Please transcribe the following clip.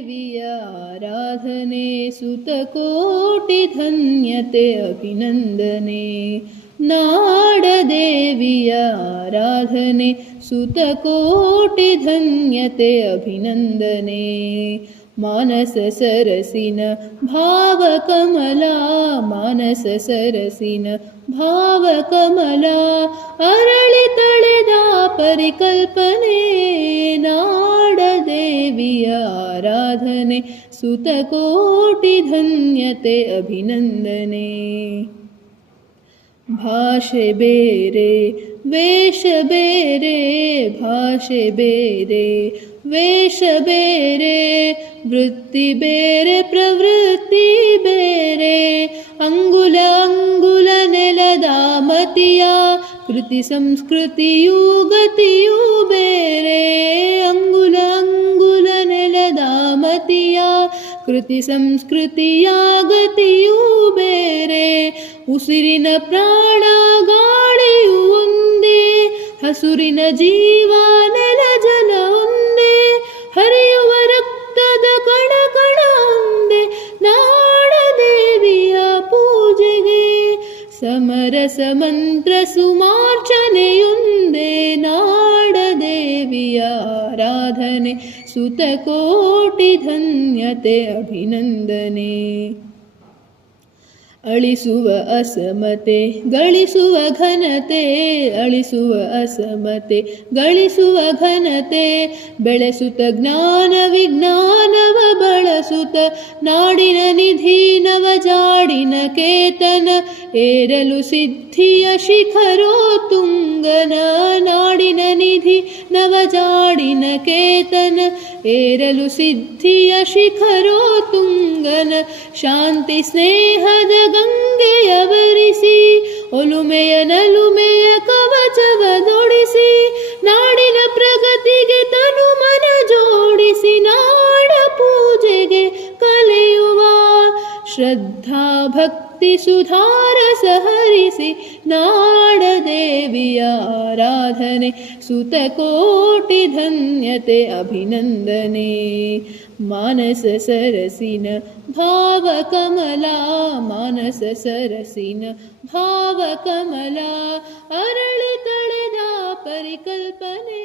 ದೇವಿಯ ಆರಾಧನೆ ಸುತಕೋಟಿ ಧನ್ಯತೆ ಅಭಿನಂದನೆ. ನಾಡದೇವಿಯ ಆರಾಧನೆ ಸುತಕೋಟಿ ಧನ್ಯತೆ ಅಭಿನಂದನೆ. ಮಾನಸ ಸರಸಿನ ಭಾವಕಮಲ ಮಾನಸ ಸರಸಿನ ಭಾವಕಮಲ ಅರಳಿ ತಳೆದ ಪರಿಕಲ್ಪನೆ. ನಾಡದೇವಿಯ ಆರಾಧನೆ ಸುತಕೋಟಿ ಧನ್ಯತೆ ಅಭಿನಂದನೆ. ಭಾಷೆ ಬೇರೆ ವೇಷ ಬೇರೆ ಭಾಷೆ ಬೇರೆ ವೇಷ ಬೇರೆ ವೃತ್ತಿ ಬೇರೆ ಪ್ರವೃತ್ತಿ ಬೇರೆ. ಅಂಗುಲ ಅಂಗುಲ ನೆಲದ ಮತಿಯ ಕೃತಿ ಸಂಸ್ಕೃತಿಯೂ ಗತಿಯೂ ಬೇರೆ. ಅಂಗುಲ ಅಂಗುಲ ನೆಲದ ಮತಿಯ ಕೃತಿ ಸಂಸ್ಕೃತಿಯ ಗತಿಯೂ ಬೇರೆ. ಉಸಿರಿನ ಪ್ರಾಣ ಗಾಳಿಯು ಒಂದೇ ಹಸುರಿನ ಜೀವ ನೆಲ ಜಲ ಒಂದೇ. ಹರಿಯುವ ರಕ್ತದ ಕಣ ಕಣ ಒಂದೇ ನಾಡದೇವಿಯ ಪೂಜೆಗೆ. ಸಮರಸ ಮಂತ್ರ ಸುಮಾರ್ಚನೆಯೊಂದೇ ನಾಡದೇವಿಯ ಆರಾಧನೆ ಸುತಕೋಟಿ ಧನ್ಯತೆ ಅಭಿನಂದನೆ. ಅಳಿಸುವ ಅಸಮತೆ ಗಳಿಸುವ ಘನತೆ ಅಳಿಸುವ ಅಸಮತೆ ಗಳಿಸುವ ಘನತೆ. ಬೆಳೆಸುತ್ತ ಜ್ಞಾನ ವಿಜ್ಞಾನವ ಬಳಸುತ್ತ ನಾಡಿನ ನಿಧಿ ನವ ಜಾಡಿನ ಕೇತನ. ಏರಲು ಸಿದ್ಧಿಯ ಶಿಖರೋ ತುಂಗನ ನಾಡಿನ ನಿಧಿ ನವ ಜಾಡಿನ ಕೇತನ. ಏರಲು ಸಿದ್ಧಿಯ ಶಿಖರೋ ತುಂಗನ. ಶಾಂತಿ ಸ್ನೇಹದ ಗಂಗೆಯವರಿಸಿ ಒಲುಮೆಯ ನಲುಮೆಯ ಕವಚವದೊಡಿಸಿ. ನಾಡಿನ ಪ್ರಗತಿಗೆ ತನು ಮನ ಜೋಡಿಸಿ ನಾಡ ಪೂಜೆಗೆ ಕಲೆಯುವ. ಶ್ರದ್ಧಾ ಭಕ್ತಿ ಸುಧಾರಸ ಹರಿಸಿ ನಾಡದೇವಿಯ ಆರಾಧನೆ ಸುತಕೋಟಿ ಧನ್ಯತೆ ಅಭಿನಂದನೆ. ಮಾನಸ ಸರಸಿನ ಭಾವಕಮಲ ಮಾನಸ ಸರಸಿನ ಭಾವಕಮಲ ಅರಳಿ ತಳೆದ ಪರಿಕಲ್ಪನೆ.